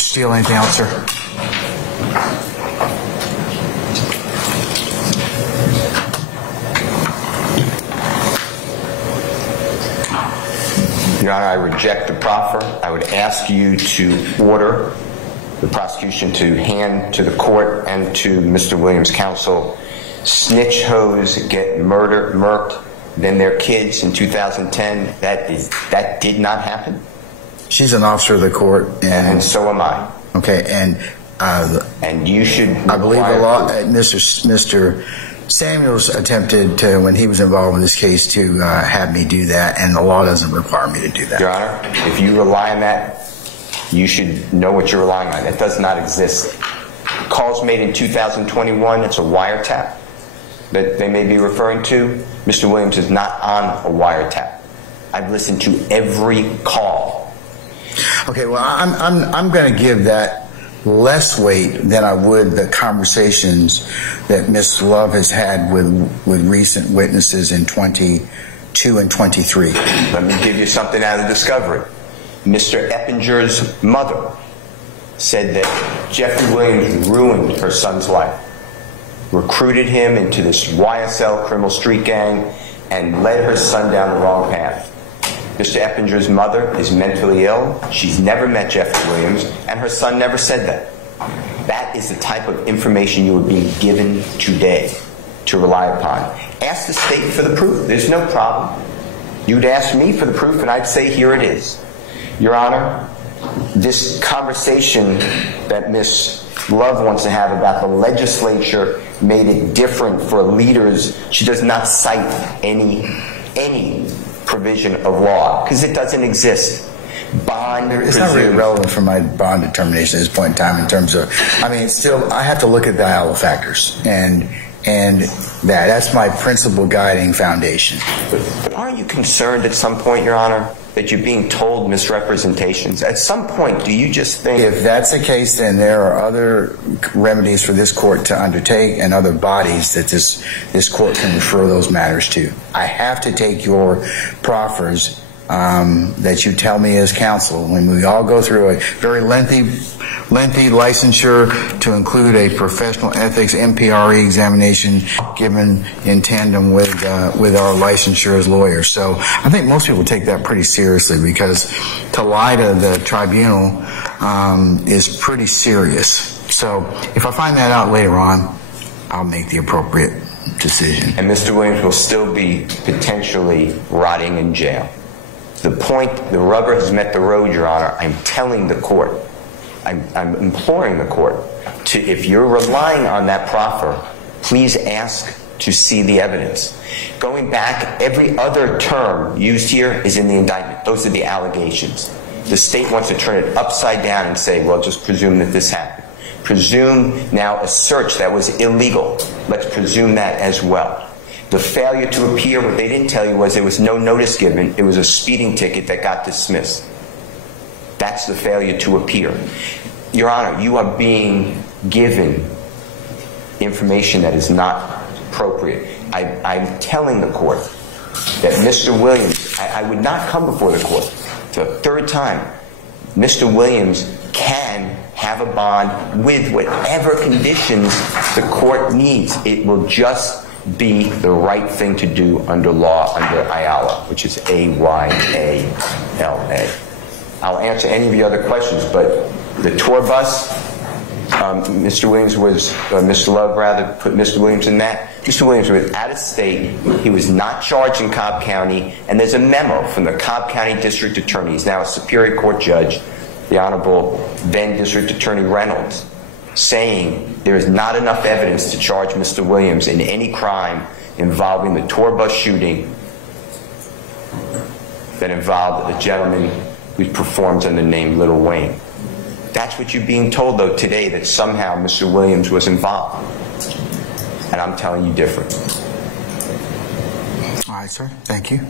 Mr. Steele, anything else, sir? Your Honor, I reject the proffer. I would ask you to order the prosecution to hand to the court and to Mr. Williams' counsel snitch hoes get murked, then their kids in 2010. That did not happen. She's an officer of the court, and so am I. Okay, and you should. I believe the law. Mr. Samuels attempted to, when he was involved in this case, to have me do that, and the law doesn't require me to do that. Your Honor, if you rely on that, you should know what you're relying on. It does not exist. Calls made in 2021, it's a wiretap that they may be referring to. Mr. Williams is not on a wiretap. I've listened to every call. Okay, well, I'm going to give that less weight than I would the conversations that Ms. Love has had with recent witnesses in 22 and 23. Let me give you something out of discovery. Mr. Eppinger's mother said that Jeffery Williams ruined her son's life, recruited him into this YSL criminal street gang, and led her son down the wrong path. Mr. Eppinger's mother is mentally ill. She's never met Jeffery Williams, and her son never said that. That is the type of information you are being given today to rely upon. Ask the state for the proof. There's no problem. You'd ask me for the proof, and I'd say, here it is. Your Honor, this conversation that Ms. Love wants to have about the legislature made it different for leaders, she does not cite any provision of law, because it doesn't exist. Bond, it's not really relevant for my bond determination at this point in time in terms of, I mean, it's still, I have to look at the Iowa factors, and that's my principal guiding foundation. But aren't you concerned at some point, Your Honor, that you're being told misrepresentations? At some point, do you just think... If that's the case, then there are other remedies for this court to undertake and other bodies that this court can refer those matters to. I have to take your proffers that you tell me as counsel. When we all go through a very lengthy licensure to include a professional ethics MPRE examination given in tandem with our licensure as lawyers. So I think most people take that pretty seriously, because to lie to the tribunal is pretty serious. So if I find that out later on, I'll make the appropriate decision. And Mr. Williams will still be potentially rotting in jail. The point, the rubber has met the road, Your Honor. I'm telling the court, I'm imploring the court to, if you're relying on that proffer, please ask to see the evidence. Going back, every other term used here is in the indictment. Those are the allegations. The state wants to turn it upside down and say, well, just presume that this happened. Presume now a search that was illegal. Let's presume that as well. The failure to appear, what they didn't tell you was there was no notice given. It was a speeding ticket that got dismissed. That's the failure to appear. Your Honor, you are being given information that is not appropriate. I'm telling the court that Mr. Williams, I would not come before the court. It's the third time. Mr. Williams can have a bond with whatever conditions the court needs. It will just be the right thing to do under law, under IALA, which is A-Y-A-L-A. I'll answer any of your other questions, but the tour bus, Mr. Williams was, Mr. Love rather, put Mr. Williams in that. Mr. Williams was out of state. He was not charged in Cobb County, and there's a memo from the Cobb County District Attorney. He's now a Superior Court judge, the Honorable then District Attorney Reynolds, saying there is not enough evidence to charge Mr. Williams in any crime involving the tour bus shooting that involved a gentleman who performs under the name Little Wayne. That's what you're being told, though, today, that somehow Mr. Williams was involved. And I'm telling you different. All right, sir. Thank you.